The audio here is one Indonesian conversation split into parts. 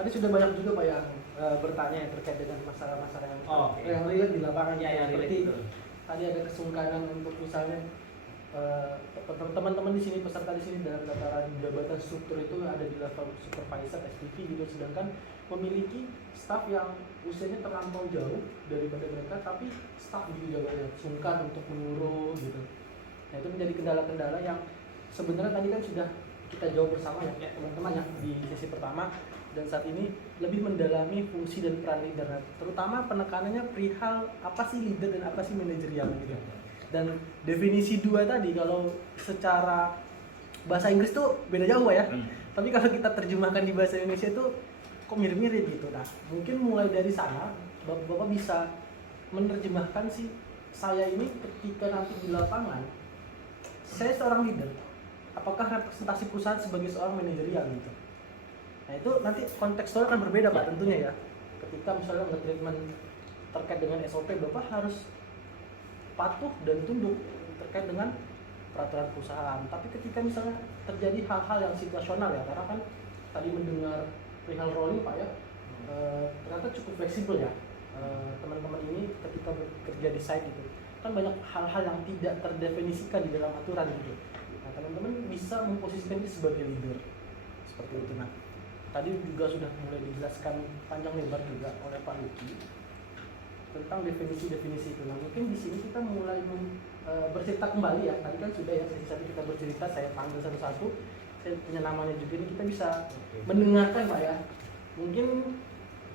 Tadi sudah banyak juga Pak yang bertanya ya terkait dengan masalah-masalah yang relate di lapangan. Ya, yang seperti relate. tadi ada kesungkanan untuk misalnya teman-teman di sini, peserta di sini dalam tataran jabatan struktur itu ada di level supervisor, SPV gitu, sedangkan memiliki staf yang usianya terlampau jauh daripada mereka, tapi staf gitu jabatannya sungkan untuk menyuruh gitu. Nah itu menjadi kendala-kendala yang sebenarnya tadi kan sudah kita jawab bersama ya teman-teman ya di sesi pertama, dan saat ini lebih mendalami fungsi dan peran leader, terutama penekanannya perihal apa sih leader dan apa sih manajerial gitu. Dan definisi dua tadi kalau secara bahasa Inggris tuh beda jauh ya. Tapi kalau kita terjemahkan di bahasa Indonesia itu kok mirip-mirip gitu. Nah, mungkin mulai dari sana Bapak bisa menerjemahkan sih saya ini ketika nanti di lapangan saya seorang leader. Apakah representasi perusahaan sebagai seorang manajerial gitu. Nah, itu nanti kontekstualnya akan berbeda Pak tentunya ya. Ketika misalnya nge-treatment terkait dengan SOP, Bapak harus patuh dan tunduk terkait dengan peraturan perusahaan. Tapi ketika misalnya terjadi hal-hal yang situasional ya, karena kan tadi mendengar perihal rolling Pak ya, ternyata cukup fleksibel ya teman-teman ini ketika bekerja di site gitu. Kan banyak hal-hal yang tidak terdefinisikan di dalam aturan gitu. Nah teman-teman bisa memposisikan itu sebagai leader seperti itu. Nah tadi juga sudah mulai dijelaskan panjang lebar juga oleh Pak Luki tentang definisi-definisi itu. Nah mungkin di sini kita mulai bercerita kembali ya. Tadi kan sudah ya sesi kita bercerita, saya panggil satu-satu. Saya punya namanya juga ini, kita bisa mendengarkan Pak ya. Mungkin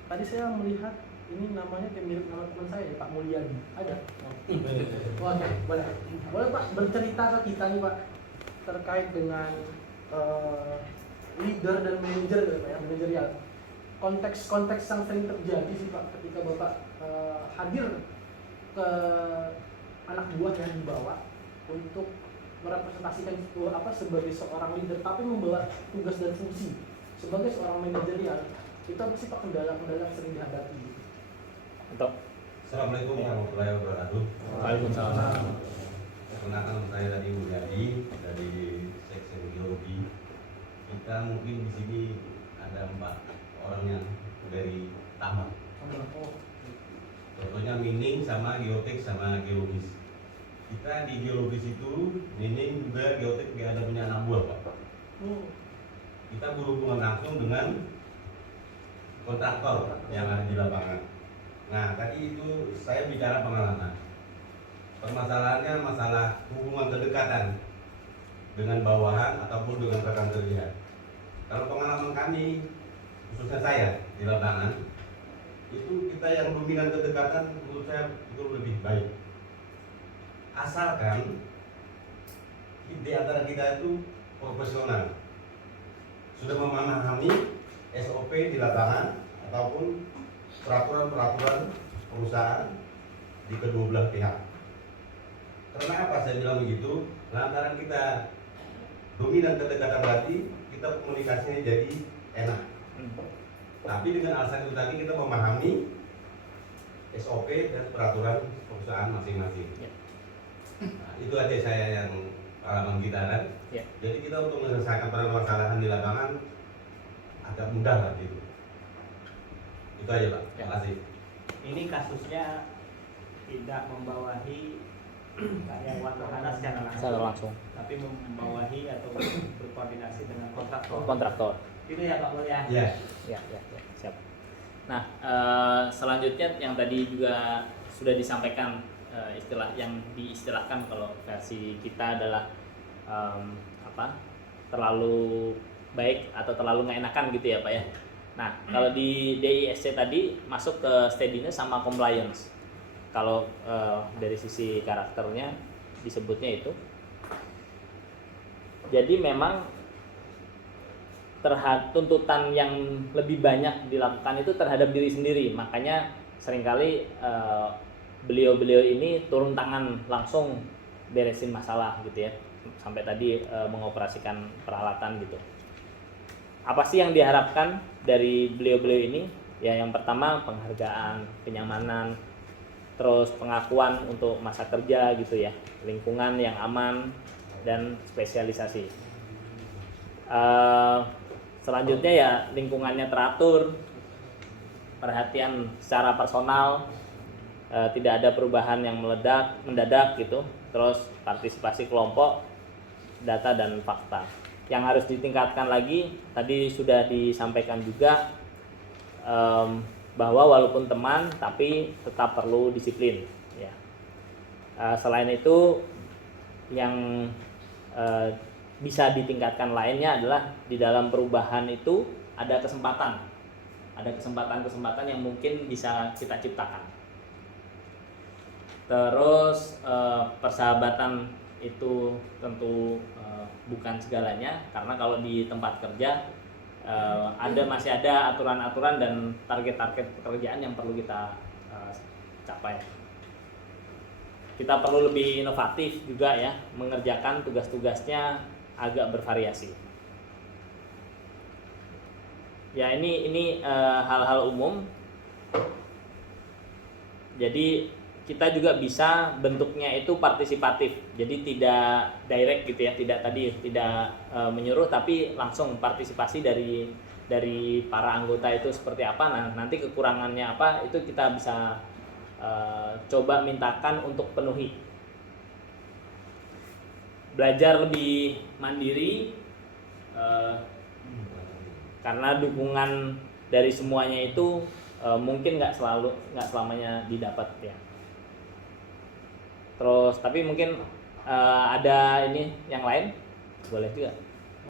tadi saya melihat ini namanya mirip nama teman saya ya, Pak Mulyadi. Ada? Oke, boleh. Boleh Pak bercerita ke kita nih Pak terkait dengan leader dan manajer gitu Pak ya, manajerial. Konteks-konteks yang sering terjadi sih Pak ketika Bapak hadir ke anak buah yang dibawa untuk merepresentasikan apa sebagai seorang leader, tapi membawa tugas dan fungsi sebagai seorang manajerial. Itu apa sih Pak kendala-kendala yang sering dihadapi? Untuk Assalamualaikum warahmatullahi wabarakatuh. Waalaikumsalam. Perkenalkan saya dari Mulyadi dari seksi geologi. Kita mungkin di sini ada 4 orang yang dari tambang. Contohnya mining sama geotek sama geologis. Kita di geologis itu mining juga geotek ada punya anak buah Pak. Kita berhubungan langsung dengan kontraktor yang ada di lapangan. Nah tadi itu saya bicara pengalaman. Permasalahannya masalah hubungan kedekatan dengan bawahan ataupun dengan rekan kerja. Kalau pengalaman kami, khususnya saya di lapangan, itu kita yang dominan kedekatan menurut saya itu lebih baik. Asalkan di antara kita itu profesional, sudah memahami SOP di lapangan ataupun peraturan-peraturan perusahaan di kedua belah pihak. Karena apa saya bilang begitu? Lantaran kita dominan kedekatan tadi, kita komunikasinya jadi enak. Tapi dengan alasan itu tadi kita memahami SOP dan peraturan perusahaan masing-masing. Nah, itu aja saya yang pengalaman kita kan. Jadi kita untuk menyelesaikan permasalahan di lapangan agak mudah lah gitu. Itu aja Pak. Terima kasih. Ini kasusnya tidak membawahi karyawan wahana secara langsung, tapi membawahi atau berkoordinasi dengan kontraktor. Itu ya Pak Mulya. Ya. Ya, siap. Nah, selanjutnya yang tadi juga sudah disampaikan istilah yang diistilahkan kalau versi kita adalah terlalu baik atau terlalu nggak enakan gitu ya Pak ya. Nah, kalau di DISC tadi masuk ke steadiness sama compliance. Kalau dari sisi karakternya disebutnya itu. Jadi memang tuntutan yang lebih banyak dilakukan itu terhadap diri sendiri. Makanya seringkali beliau-beliau ini turun tangan langsung beresin masalah gitu ya. Sampai tadi mengoperasikan peralatan gitu. Apa sih yang diharapkan dari beliau-beliau ini? Ya yang pertama penghargaan, kenyamanan, terus pengakuan untuk masa kerja gitu ya, lingkungan yang aman dan spesialisasi. Selanjutnya ya lingkungannya teratur, perhatian secara personal, tidak ada perubahan yang mendadak gitu. Terus partisipasi kelompok, data dan fakta. Yang harus ditingkatkan lagi tadi sudah disampaikan juga, bahwa walaupun teman tapi tetap perlu disiplin ya. Selain itu yang bisa ditingkatkan lainnya adalah di dalam perubahan itu ada kesempatan yang mungkin bisa kita ciptakan. Terus persahabatan itu tentu bukan segalanya, karena kalau di tempat kerja masih ada aturan-aturan dan target-target pekerjaan yang perlu kita capai. Kita perlu lebih inovatif juga ya, mengerjakan tugas-tugasnya agak bervariasi. Ya ini hal-hal umum. Jadi kita juga bisa bentuknya itu partisipatif. Jadi tidak direct gitu ya, tidak menyuruh, tapi langsung partisipasi dari para anggota itu seperti apa. Nah, nanti kekurangannya apa itu kita bisa coba mintakan untuk penuhi. Belajar lebih mandiri, karena dukungan dari semuanya itu mungkin nggak selamanya didapat ya. Terus tapi mungkin ada ini yang lain boleh juga.